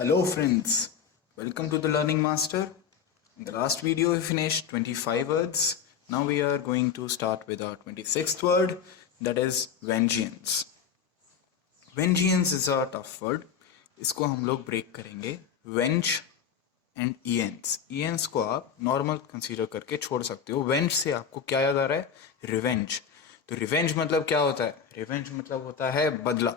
Hello friends, welcome to the Learning Master. In the last video we finished 25 words. Now we are going to start with our 26th word, that is vengeance. Vengeance is a tough word. इसको हम लोग break करेंगे. Venge and ENS. ENS को आप normal consider करके छोड़ सकते हो. Venge से आपको क्या याद आ रहा है? Revenge. तो revenge मतलब क्या होता है? Revenge मतलब होता है बदला.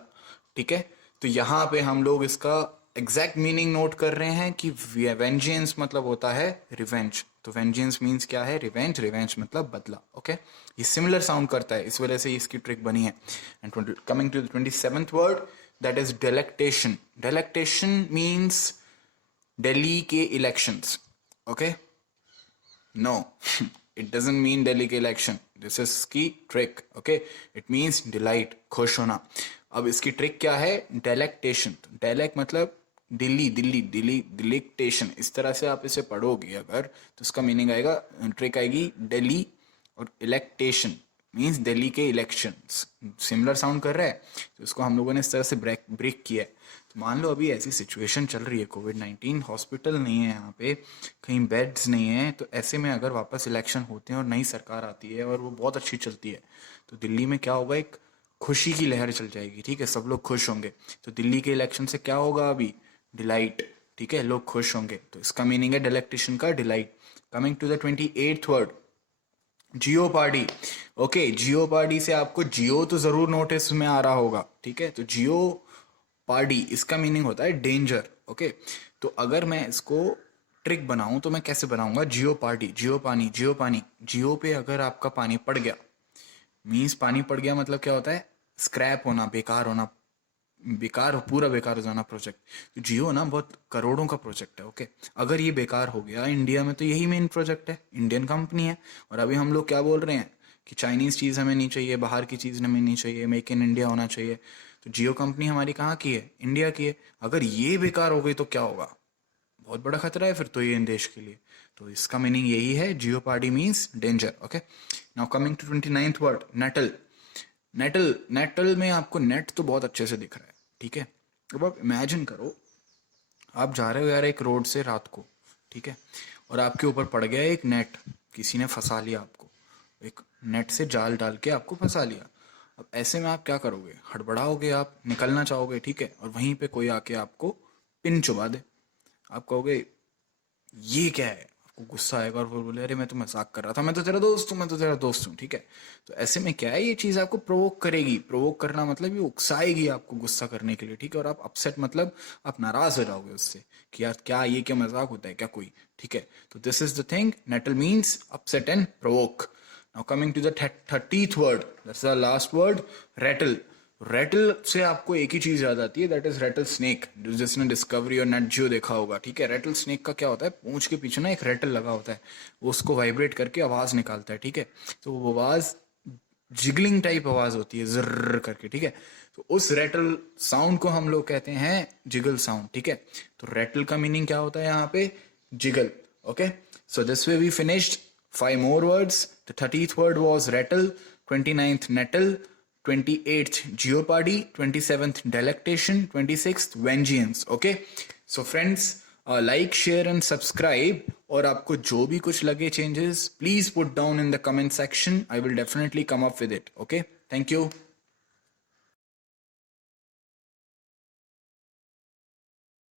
ठीक है, तो यहाँ पे हम लोग इसका एग्जैक्ट मीनिंग नोट कर रहे हैं कि वेंजेंस मतलब होता है रिवेंज. तो वेंजेंस मीन्स क्या है? रिवेंज. रिवेंज मतलब बदला. ओके, ये सिमिलर साउंड करता है, इस वजह से इसकी ट्रिक बनी है. And coming to the 27th word, that is delectation. Delectation means Delhi के elections. Okay, no, it doesn't mean Delhi के election. This is की trick. Okay, it means delight, खुश होना. अब इसकी ट्रिक क्या है? डेलेक्टेशन. डेलेक्ट मतलब दिल्ली, दिल्ली, दिल्ली, डिलेक्टेशन. इस तरह से आप इसे पढ़ोगे अगर, तो इसका मीनिंग आएगा, ट्रिक आएगी दिल्ली, और इलेक्टेशन मीन्स दिल्ली के इलेक्शंस. सिमिलर साउंड कर रहा है, तो इसको हम लोगों ने इस तरह से ब्रेक किया है. तो मान लो अभी ऐसी सिचुएशन चल रही है, कोविड-19, हॉस्पिटल नहीं है यहाँ पे, कहीं बेड्स नहीं है, तो ऐसे में अगर वापस इलेक्शन होते हैं और नई सरकार आती है और वो बहुत अच्छी चलती है, तो दिल्ली में क्या होगा? एक खुशी की लहर चल जाएगी. ठीक है, सब लोग खुश होंगे. तो दिल्ली के इलेक्शन से क्या होगा? अभी डिलाइट. ठीक है, लोग खुश होंगे. तो इसका मीनिंग है डिलेक्टेशन का delight. Coming to the 28th word, jeopardy. Okay, jeopardy से आपको जियो तो जरूर नोटिस में आ रहा होगा. ठीक है, तो जियो पार्टी, इसका मीनिंग होता है डेंजर. ओके, तो अगर मैं इसको ट्रिक बनाऊं तो मैं कैसे बनाऊंगा? जियो पार्टी, जियो पानी, जियो पानी. जियो पे अगर आपका पानी पड़ गया, मीन्स पानी पड़ गया मतलब क्या होता है? स्क्रैप होना, बेकार होना, बेकार, पूरा बेकार हो जाना प्रोजेक्ट. तो जियो ना बहुत करोड़ों का प्रोजेक्ट है. ओके, अगर ये बेकार हो गया इंडिया में, तो यही मेन प्रोजेक्ट है, इंडियन कंपनी है. और अभी हम लोग क्या बोल रहे हैं कि चाइनीज चीज़ हमें नहीं चाहिए, बाहर की चीज़ हमें नहीं चाहिए, मेक इन इंडिया होना चाहिए. तो जियो कंपनी हमारी कहाँ की है? इंडिया की है. अगर ये बेकार हो गई तो क्या होगा? बहुत बड़ा खतरा है फिर तो ये इन देश के लिए. तो इसका मीनिंग यही है, Jio party means danger. Okay, now coming to 29th word, nettle. Nettle, nettle में आपको नेट तो बहुत अच्छे से दिख रहा है. ठीक है, अब आप इमेजिन करो, आप जा रहे हो यार एक रोड से रात को, ठीक है, और आपके ऊपर पड़ गया एक नेट. किसी ने फंसा लिया आपको, एक नेट से जाल डाल के आपको फंसा लिया. अब ऐसे में आप क्या करोगे? हड़बड़ाओगे, आप निकलना चाहोगे. ठीक है, और वहीं पे कोई आके आपको पिन चुबा दे. आप कहोगे ये क्या है? आपको गुस्सा आएगा और वो बोले अरे मैं तो मजाक कर रहा था, मैं तो तेरा दोस्त हूँ, मैं तो तेरा दोस्त हूँ. ठीक है, तो ऐसे में क्या है, ये चीज़ आपको प्रोवोक करेगी. प्रोवोक करना मतलब ये उकसाएगी आपको गुस्सा करने के लिए. ठीक है, और आप अपसेट मतलब आप नाराज हो जाओगे उससे कि यार क्या ये, क्या मजाक होता है क्या कोई? ठीक है, तो this is the thing, nettle means upset and provoke. Now coming to the 30th word, that's the last word, rattle. Rattle से आपको एक ही चीज याद आती है, दैट इज रैटल स्नेक. जिसने डिस्कवरी और नेट जियो देखा होगा. ठीक है, रैटल स्नेक का क्या होता है? पूंछ के पीछे ना एक रैटल लगा होता है, वो उसको वाइब्रेट करके आवाज निकालता है. ठीक है, तो वो आवाज जिगलिंग टाइप आवाज होती है, जर्र करके. ठीक है, तो उस रैटल साउंड को हम लोग कहते हैं जिगल साउंड. ठीक है, तो रैटल का मीनिंग क्या होता है यहाँ पे? Jiggle. Okay, so this way we finished 5 more words. The 30th word was rattle, 29th nettle, 28th jeopardy, 27th delectation, 26th vengeance. Okay, so friends, like, share and subscribe. और आपको जो भी कुछ लगे changes, please put down in the comment section. I will definitely come up with it. Okay, thank you.